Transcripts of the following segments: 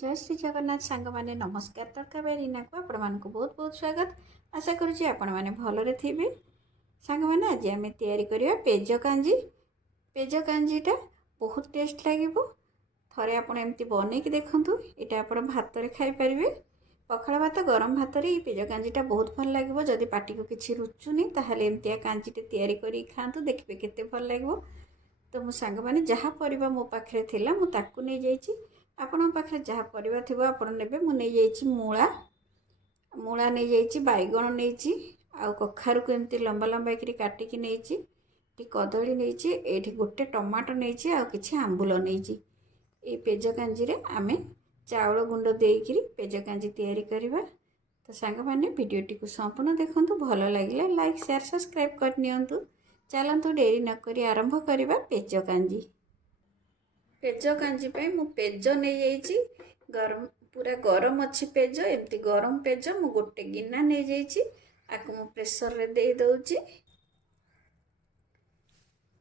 जय श्री जगन्नाथ सांग माने नमस्कार तड़का रीना को आपण मानक बहुत बहुत स्वागत। आशा करुँच आपण मैंने भलरे थे। सांग मैंने आज आम या पेज कांजी। पेज कांजीटा बहुत टेस्ट लगे। थे आप एमती बनई देखूँ यहाँ आप भात खाईपर पखाड़ भात गरम भात पेज कांजीटा बहुत भल लगे। जदि पार्टी को किसी रुचुनी ताहले एमती कांजीटे तैयारी करी खातु देखिए केते भल लगे। तो मो सांग मैंने जहाँ परिबा मो पाखे थिला मु ताकू नहीं जाइए। आपण पाखे जहाँ परिबा थिबो आपण नेबे। मु नहीं जाइए मूला मूला नहीं जाइए बैगण नहीं आउ कखारु को एमती लंबा लंबा करी काटिकी नहीं कदली नहीं ये गोटे टमाटो नहीं आउ किछि आंबुल नहीं। ये पेज कांजी रे आमे चाउल गुंड देइकिरी पेज कांजी तैयारी करबा। तो सांग माने वीडियोटी को संपूर्ण देखंतु। भल लागिले लाइक शेयर सब्सक्राइब कर नियंतु। चलंतु डेरी न करी आरंभ करबा पेज कांजी। पेज कांजी पे मु पेज नहीं जाइए गरम पूरा गरम अच्छी पेज एमती गरम पेज मु गोटे गिना नहीं जाइए। आकु मु प्रेशर रे दे दउची।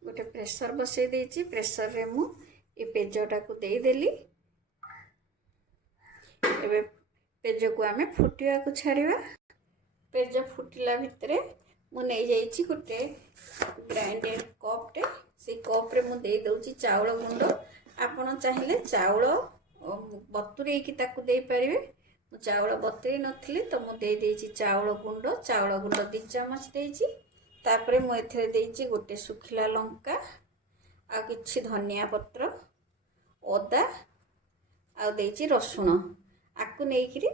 गोटे प्रेशर बसई देइची। प्रेशर रे मु ये पेजटा को दे देली। एबे पेज को आमे फुटिया को छाड़िबा। पेज फुटिला भितरे मु नहीं जाइए गोटे ग्राइंडर कपटे से कप रे मु दे दउची चाउल गुंड। आपण चाहिए चाउल बतुरे की ताकू दे पारिबे। मु चाउल बतुरे नथली तो मु दे देइची चाउल गुंड 2 चम्मच देइची। तापरे मु एथरे देइची गोटे सुखिला लंका आ किछि धनिया पत्र अदा आ देइची रसुण आकु नेइकिरी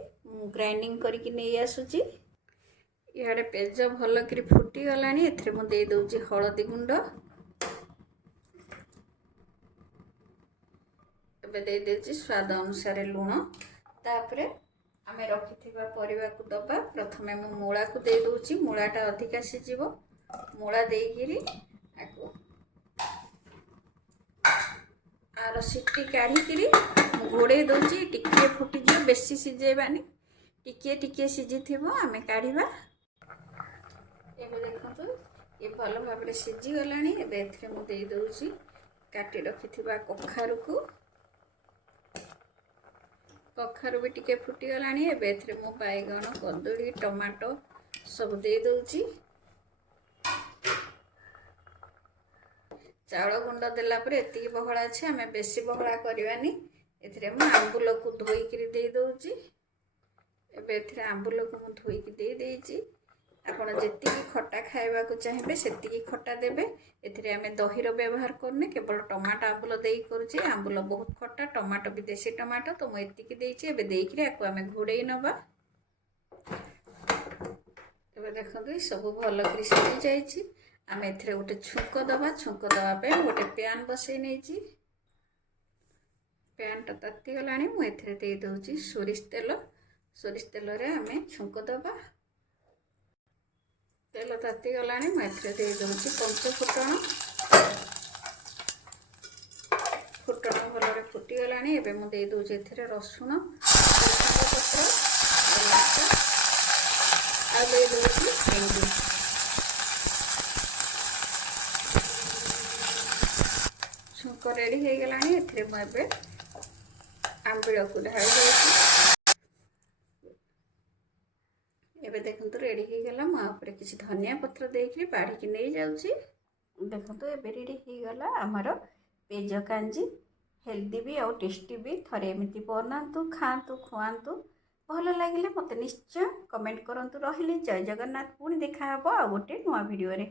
ग्राइंडिंग करके नहीं आसुची। इहाड़े पेज भल करी फुटी गलानी। एथरे मु दे दउची हळदी गुंड दे देची स्वाद अनुसार लुण। तापरे आमे रखिथिबा परिबा को दबा। प्रथमे मु मूला को दे दोची। मूलाटा अधिका सिजिबो। मूला देइकिरी आको आर सिटी काढिकिरी घोड़े दोची। टिके फुटी जो बेसी सिजेबानी टिके टिके सिजी थिबो आमे काढिबा। एबे देखंतु ये भल भाबरे सिजी गलानी। एबे एथरे मु दे दोची काटी रखिथिबा कखारु को। कखारु भी टिके फुटी गलानी। एबे एथरे मु बैगण कदली टमाटो सब दे दोची। चाउल गुंड देला पर एतिकी बहळा अछि हमें बेसी बहळा करबानी। एथरे मु आंबुल को धोई करी दे दोची। एबे एथरे आंबुल को मु धोई की दे देची। आपण जेतिकी खट्टा खाइबा को चाहिबे सेतिकी खट्टा देबे। एथरे हमें दहीर व्यवहार करने केवल टमाटो आंबुल देई करूची। आंबुल बहुत खट्टा टमाटो भी देसी टमाटो तो मु एतिकी देची। एबे देइकरी आको हमें घोड़े नबा। एबे देखंतु सब भल करी सिजी जाईची। आमे एथरे गोटे छुंक दबा। छुंक दबा पे गोटे पैन बसई नेची। पैन ता तत्ती गलानी। मु एथरे दे दोची सोरिष तेल। सोरिष तेल रे आमे छुंक दबा। तेल ताती गलानी। मु एथरे दे दोची पंच फुटण। फुटण भलरे फुटी गलानी। एबे मु दे दोची एथरे रसुण पत्र आ दे दोची हिंदी। छुंक रेडी हो गलानी। एथरे मु एबे आंबुल को ढाली देची। एबे देखंतु रेडी हो गला। मु ऊपर किसी धनिया पत्र देकरी बाढ़ी की नहीं जाउची। देखंतु एबे रेडी हो गला हमर पेज कांजी। हेल्दी भी और टेस्टी भी। थरे एमिति बनातु खातु खुआतु। भल लागिले मते निश्चय कमेंट करंतु। रहिले जय जगन्नाथ। पुणी देखा हबो आ गोटे नुआ वीडियो रे।